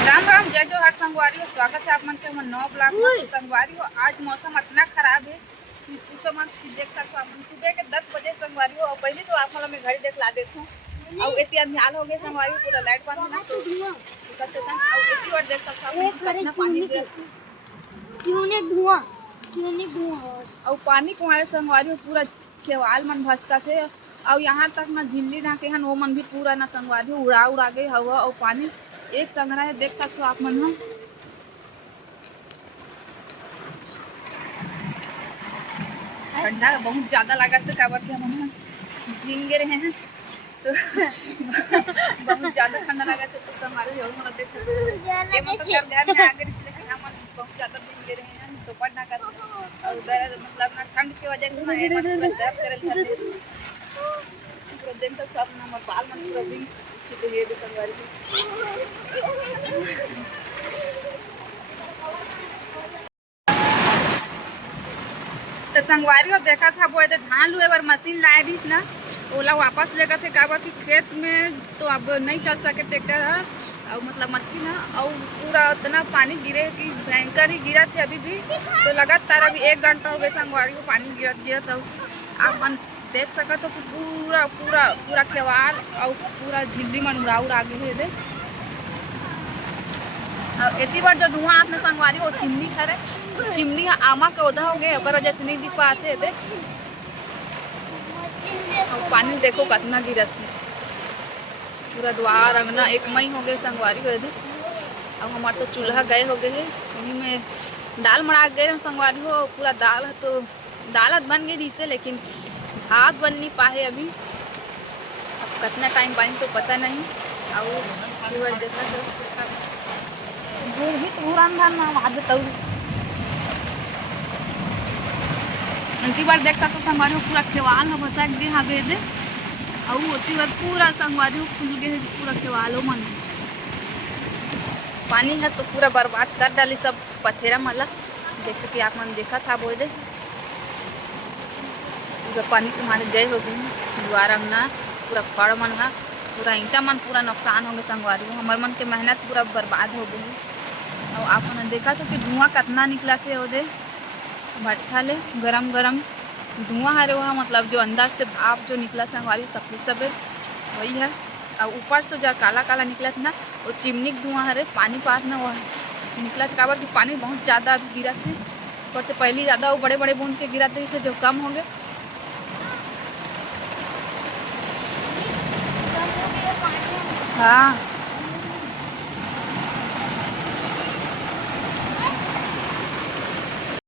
राम राम जय जोहार संगवारी हो। स्वागत है आप मन के हमर नौ ब्लॉग में। संगवारी हो आज मौसम इतना खराब है कि पूछो मत कि देख सकते हो आप सुबह के 10 बजे संगवारी हो। और पहले तो आप मैं घड़ी देख ला देती हूँ और इतनी अंधियाल हो गए संगवारी हो, पूरा लाइट बंद है ना तो दिक्कत से और इतनी बार देख सकते हो कितना पानी दे धुआं और पानी कुमारे संगवारी हो पूरा केवाल मन भसका थे और यहाँ तक ना झिल्ली ना के हन वो मन भी पूरा ना संगवारी उड़ा उड़ा गए हवा और पानी एक संग्रह है। देख सकते हो आप मन में ठंडा बहुत ज़्यादा लगा तो काबर के हम भींगे रहे हैं तो बहुत ज़्यादा ठंडा लगा तो हमारे और मतलब देख सकते हो मतलब घर में आकर इसलिए कि हम बहुत ज़्यादा भींगे रहे हैं तो पढ़ना कर और उधर मतलब ना ठंड की वजह से ना पूरा दर्द करे पूरा देख सकते हो अपना हमारे बाल मन पूरा विंग चुके हैं संगवारी के। तो संगवारी हो देखा था वो धान लुए बार मशीन लाए दी ना ओला वापस लेकर थे काबर कि खेत में तो अब नहीं चल सके ट्रैक्टर है और मतलब मशीन है और पूरा उतना पानी गिरे कि भयंकर ही गिरा थे अभी भी तो लगातार अभी 1 घंटा हो गया संगवारी को पानी गिरा था। आप मन देख सकते हो कि पूरा पूरा पूरा केवाल और पूरा झिल्ली मन उड़ा उड़ा गए थे। इतनी बार जो धुआं आपने संगवारी वो चिमनी खरे चिमनी आमा के उधा हो गए अगर वजह से नहीं दिख पाते थे और पानी देखो कितना गिरा थी पूरा द्वार अंगना एक मई हो गए संगवारी हो थे। अब हमारे तो चूल्हा गए हो गए उन्हीं में दाल मड़ा गए हम संगवारी हो पूरा दाल है तो दाल बन गई जिससे लेकिन भात बन नहीं पाए अभी। अब कितना टाइम पानी तो पता नहीं और देखा तो भी तो धान ना आदत अंतिम बार देखता तो संगवारी हो पूरा केवाल हो बसा दे हवे दे और होती बार पूरा संगवारी हो खुल गए पूरा केवाल हो मन पानी है तो पूरा बर्बाद कर डाली सब पथेरा मला जैसे कि आप मन देखा था बोल दे पूरा पानी तुम्हारे गए हो गई द्वार अंगना पूरा फड़ मन है पूरा ईंटा मन पूरा नुकसान हो गए संगवारी हो हमारे मन के मेहनत पूरा बर्बाद हो गई। और आपने देखा तो कि धुआं कितना निकला थे ओदे भट्ठा ले गरम गरम धुआं है वह मतलब जो अंदर से भाप जो निकला संगवारी सफेद सफेद वही है और ऊपर से जो काला काला निकला था ना वो चिमनी धुआं है पानी पास ना वो निकला था काबर कि पानी बहुत ज़्यादा अभी गिरा थे ऊपर से पहले ज़्यादा वो बड़े बड़े बूंद के गिरा थे इससे जो कम हो गए। हाँ